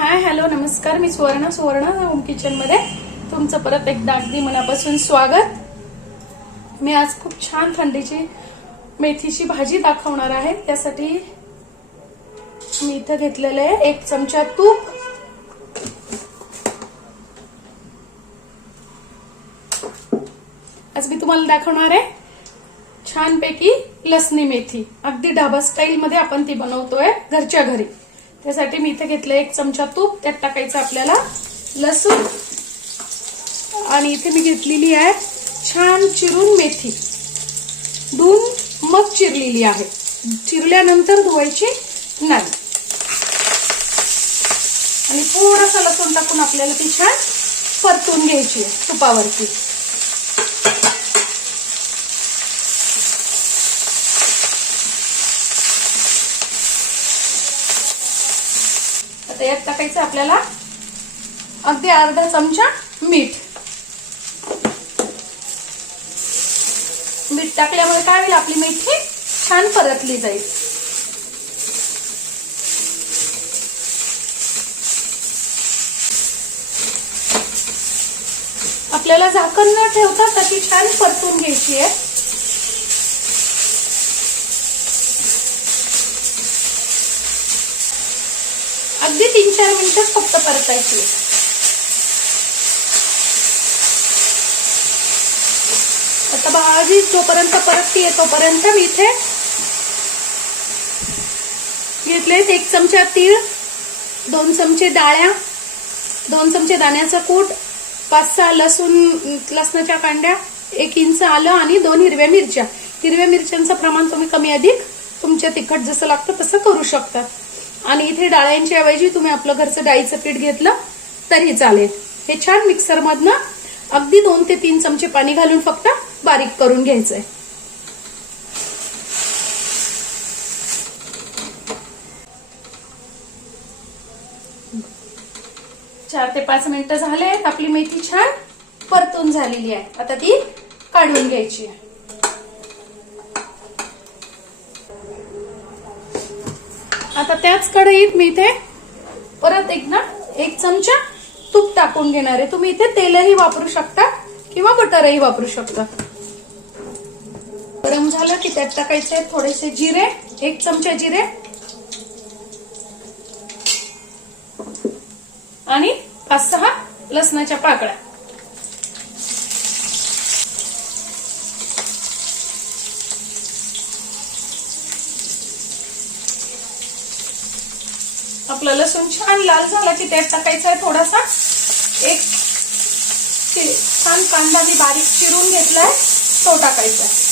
Hi hello नमस्कार, मी सुवर्ण home kitchen मध्ये तुमचं परत एकदा अगदी मनापासून स्वागत। मी आज खूप छान थंडीची मेथीची भाजी दाखवणार आहे। त्यासाठी मी इथे घेतलेले आहे 1 चमचा तूप, आज मी तुम्हाला दाखवणार आहे छानपैकी लसणी मेथी। अगदी ढाबा स्टाईल मध्ये आपण ती बनवतोय घरच्या घरी। त्यासाठी मी इथे घेतलं 1 चमचा तूप, त्यात टाकायचं आपल्याला लसूण आणि इथे मी घेतलेली आहे छान चिरून मेथी, धुवून मग चिरलेली आहे, चिरल्यानंतर धुवायची नाही। आणि थोडासा लसूण टाकून आपल्याला ती छान परतून घ्यायची तुपावरती। यात टाकायचं आपल्याला अगदी अर्धा चमचा मीठ। मीठ टाकल्यामुळे काय होईल, आपली मेथी छान परतली जाईल। आपल्याला झाकण न ठेवता तशी छान परतून घ्यायची आहे। अगदी 3-4 मिनिटं फक्त परतायची। आता भाजी जोपर्यंत परततीये तोपर्यंत मी इथे घेतले 1 चमचा तीळ, 2 चमचे डाळ्या, 2 चमचे दाण्याचा कूट, 5-6 लसणाच्या कांड्या, 1 इंच आलं आणि 2 हिरव्या मिरच्या। हिरव्या मिरच्यांचं प्रमाण तुम्ही कमी अधिक तुमच्या तिखट जसं लागतं तसं करू शकता। आणि इथे डाळ्यांच्या ऐवजी तुम्ही आपलं घरचं डाळीचं पीठ घेतलं तरी चालेल। हे छान मिक्सर मधनं अगदी 2 ते 3 चमचे पाणी घालून फक्त बारीक करून घ्यायचंय। चार ते 5 मिनिटं झाले, आपली मेथी छान परतून झालेली आहे। आता ती काढून घ्यायची आहे। आता त्याच कढईत मी इथे परत एकदा 1 चमचा तूप टाकून घेणार आहे। तुम्ही इथे तेलही वापरू शकता किंवा बटरही वापरू शकता। गरम झालं की त्यात टाकायचे थोडेसे जिरे, 1 चमचा जिरे आणि 5-6 लसणाच्या पाकळ्या। आपलं लसूण छान लाल झाला की त्यात टाकायचा आहे थोडासा 1 छान कांदा मी बारीक चिरून घेतलाय तो टाकायचा आहे।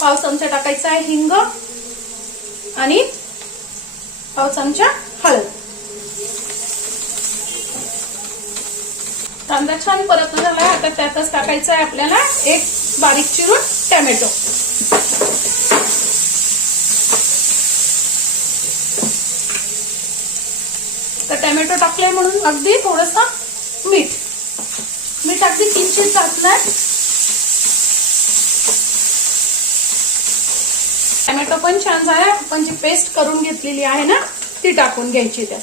पाव चमचा टाकायचा आहे हिंग आणि पाव चमचा हळद। कांदा छान परतला झालाय, आता त्यातच टाकायचा आहे आपल्याला 1 बारीक चिरून टोमॅटो। तर टोमॅटो टाकले म्हणून अगदी थोडंसं मीठ अगदी किंचित टाकलंय। टोमॅटो पण छान झालाय, आपण जी पेस्ट करून घेतलेली आहे ना ती टाकून घ्यायची त्यात।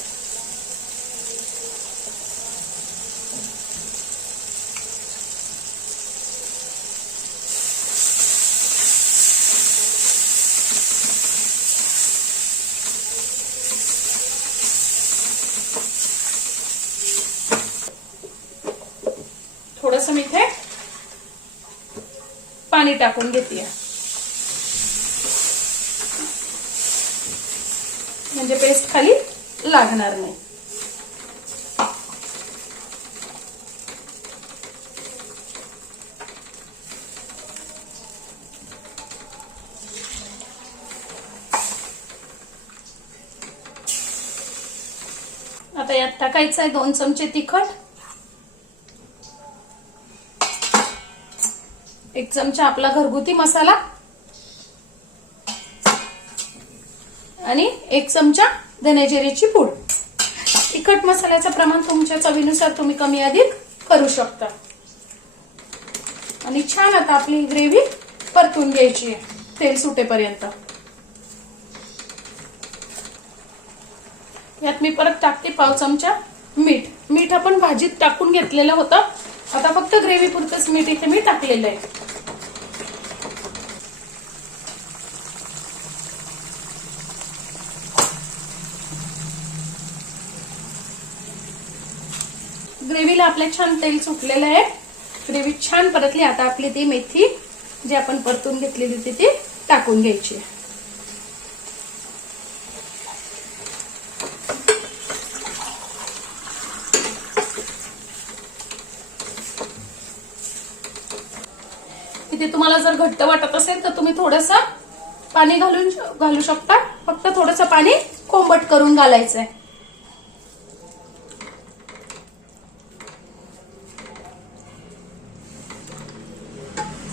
थोडंसं मी इथे पाणी टाकून घेते म्हणजे पेस्ट खाली लागणार नाही। आता यात टाकायचं आहे 2 चमचे तिखट, 1 चमचा आपला घरगुती मसाला आणि 1 चमचा धने जिऱ्याची पूड। तिखट मसाल्याचं प्रमाण तुमच्या चवीनुसार तुम्ही कमी अधिक करू शकता। आणि छान आता आपली ग्रेव्ही परतून घ्यायची आहे तेल सुटेपर्यंत. यात मी परत टाकते पाव चमचा मीठ. मीठ आपण भाजीत टाकून घेतलेलं होतं, आता फक्त ग्रेव्ही पुरतच मीठ इथे मी टाकलेलं आहे. ग्रेव्हीला आपल्या छान तेल सुटलेलं आहे. ग्रेव्ही छान परतली. आता आपली ती मेथी जी आपण परतून घेतलेली होती ती टाकून घ्यायची आहे. इथे तुम्हाला जर घट्ट वाटत असेल तर तुम्ही थोडंसं पाणी घालू शकता. फक्त थोडंसं पाणी कोंबट करून घालायचंय.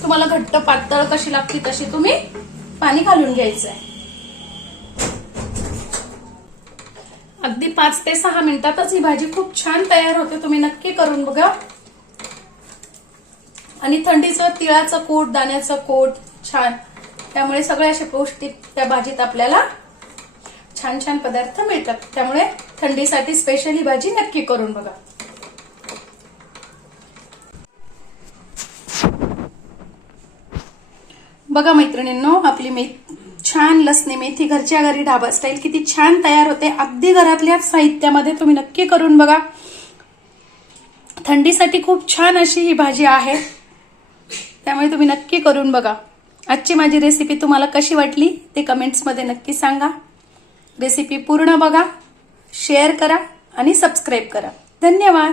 तुम्हाला घट्ट पातळ कशी लागते तशी तुम्ही पाणी घालून घ्यायचंय. अगदी 5 ते 6 मिनिटातच ही भाजी खूप छान तयार होते. तुम्ही नक्की करून बघा. आणि थंडीचं तिळाचं कूट, दाण्याचं कूट छान, त्यामुळे सगळे असे पौष्टिक त्या भाजीत आपल्याला छान छान पदार्थ मिळतात. त्यामुळे थंडीसाठी स्पेशल ही भाजी नक्की करून बघा. बघा मैत्रिणींनो, आपली छान लसणी मेथी घरच्या घरी ढाबा स्टाईल किती छान तयार होते. अगदी घरातल्याच साहित्यामध्ये तुम्ही नक्की करून बघा. थंडीसाठी खूप छान अशी ही भाजी आहे, त्यामुळे तुम्ही नक्की करून बघा. आजची माझी रेसिपी तुम्हाला कशी वाटली ते कमेंट्समध्ये नक्की सांगा. रेसिपी पूर्ण बघा, शेअर करा आणि सबस्क्राईब करा. धन्यवाद.